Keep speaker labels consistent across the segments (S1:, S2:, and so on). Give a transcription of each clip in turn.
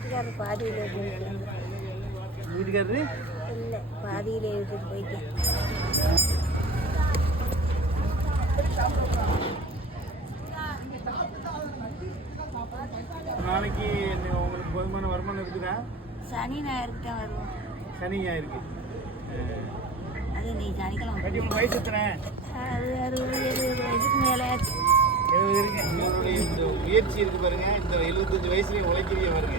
S1: வீட்டுக்காரர் பாதியில்
S2: வீட்டுக்காரரு?
S1: இல்லை பாதியில் விட்டுட்டு போயிட்டேன்.
S2: நாளைக்கு உங்களுக்கு போதுமான வருமானம் இருக்குதா?
S1: சனி ஞாயிறுக்கு தான் வருவோம்.
S2: சனி ஞாயிறுக்கு.
S1: அது நீ சனிக்கிழமை.
S2: கட்டி உங்க வயசு எத்தனை?
S1: அது அறுபது எழுபது வயசுக்கு மேலே ஆச்சு
S2: எழுபது இருக்கு உங்களுடைய இந்த முயற்சி இருக்கு பாருங்க. இந்த எழுபத்தஞ்சு வயசுலயும் உழைக்கிறீங்க பாருங்க.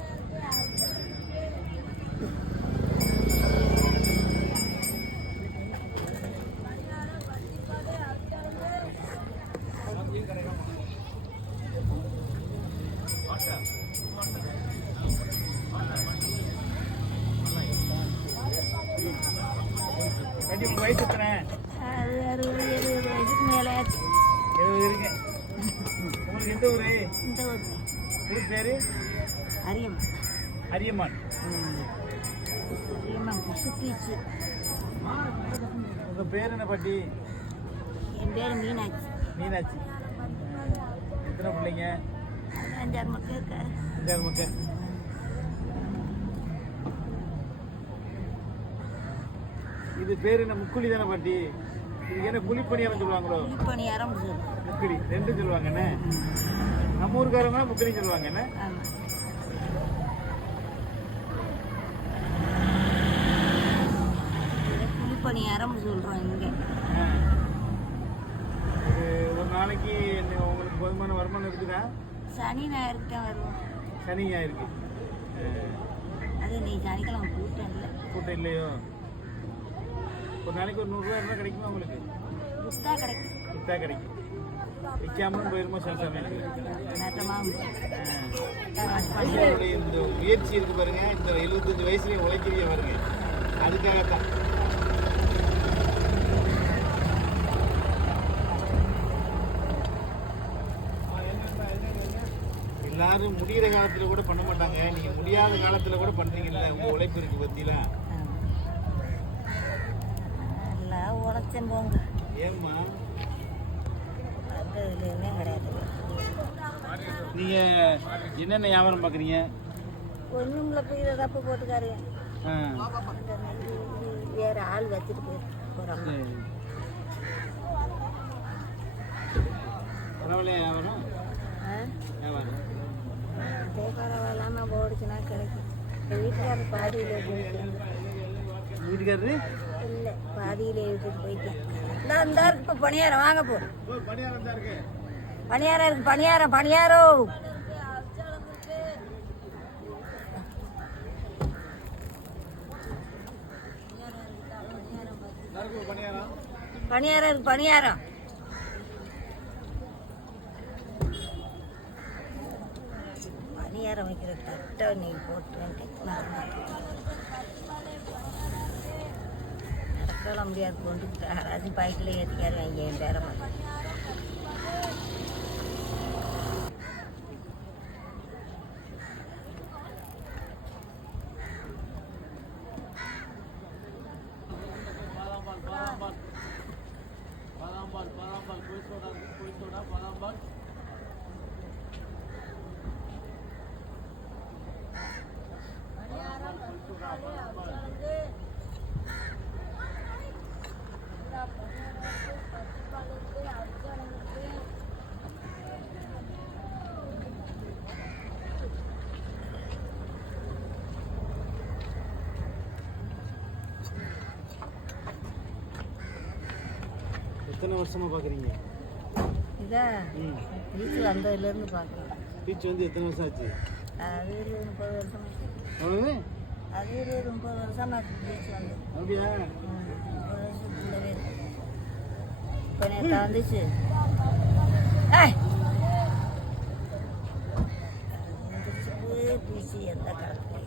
S2: கட்டி உங்க வயசு எத்தனை?
S1: அறுபது எழுபது வயசுக்கு மேலே
S2: எழுபது இருக்கு உங்களுக்கு எந்த ஊரு?
S1: இந்த ஒரு
S2: ஊர் பேரு?
S1: அரியம்
S2: அரியம்மாள்.
S1: அரியம்மா சுத்திச்சு.
S2: உங்க பேர் என்ன பாட்டி?
S1: என் பேர் மீனாட்சி.
S2: மீனாட்சி. எத்தனை பிள்ளைங்க?
S1: அஞ்சாறு மக்கள் இருக்காரு
S2: அஞ்சாறு மக்கள். இது பேர் என்ன? முக்குழி தானே பாட்டி? இது என்ன குழிப்பணியாரம் சொல்லுவாங்களோ?
S1: பணியாரம் சொல்லுவோம்
S2: முக்குழி ரெண்டும் சொல்லுவாங்க என்ன? நம்ம ஊருக்காரங்க முக்குழி சொல்லுவாங்க என்ன?
S1: குழிப்பணியாரம் சொல்கிறோம் இங்கே.
S2: ஒரு நாளைக்கு உங்களுக்கு போதுமான வருமானம் இருக்குதா?
S1: சனி ஞாயிறுக்கு தான் வருவோம்.
S2: சனி ஞாயிறுக்கு.
S1: அது நீ சனிக்கிழமை கூட்டம் இல்லை.
S2: கூட்டம் இல்லையோ? ஒரு நாளைக்கு ஒரு நூறுரூவா இருந்தால் கிடைக்குமா உங்களுக்கு?
S1: புத்தா கிடைக்கும்.
S2: வித்தா கிடைக்கும். விற்காமலும் போயிருமோ சில
S1: நேற்றமாக
S2: உங்களுடைய இந்த முயற்சி இருக்கு பாருங்க. இந்த எழுபத்தஞ்சு வயசுலயும் உழைக்கிறீங்க பாருங்க. அதுக்காகத்தான். எல்லாரும் முடியிற காலத்துல கூட பண்ண மாட்டாங்க. நீங்க முடியாத காலத்துல கூட பண்றீங்கல்ல உங்க உழைப்பு இருக்கு பத்தியில
S1: உழைச்சேன் போங்க வந்ததுலேருந்தே கிடையாது.
S2: நீங்க என்னென்ன வியாபாரம் பாக்குறீங்க
S1: ஒன்றும்ல போய் இதை தப்பு போட்டுக்காரு. வேற ஆள் வச்சுட்டு போய் போகிறாங்க
S2: சரி. பரவாயில்லையா வியாபாரம்?
S1: அதே போடுச்சுன்னா கிடைக்கும். வீட்டுக்காரர் பாதியில்
S2: வீட்டுக்காரரு?
S1: இல்லை பாதியில் எடுத்துட்டு போயிட்டேன். இந்த இந்த இருக்கு இப்போ பணியாரம் வாங்க போ.
S2: பணியாரம் இருக்கு
S1: பணியாரம் பணியாரம் பணியாரம்
S2: பணியாரம்
S1: இருக்கு பணியாரம். பணியாரம் வைக்கிற தட்டை நீ போட்டு முடியாது கொண்டு யாராச்சும் பைக்கில் ஏற்றிக்காரு என் பேர மாதிரி.
S2: எத்தனை வருஷமா பார்க்குறீங்க
S1: இதா பீச் வந்ததுலேருந்து பார்க்குறோம்
S2: பீச் வந்து எத்தனை வருஷம் ஆச்சு?
S1: அது இருபது முப்பது வருஷம்.
S2: ஆச்சு
S1: அது இருபது முப்பது வருஷம் ஆச்சு பீச் வந்து
S2: அப்படியா?
S1: முப்பது வருஷத்துக்குள்ளவே இப்போ நேற்று வந்துச்சு பீச்சு எந்த கலப்பு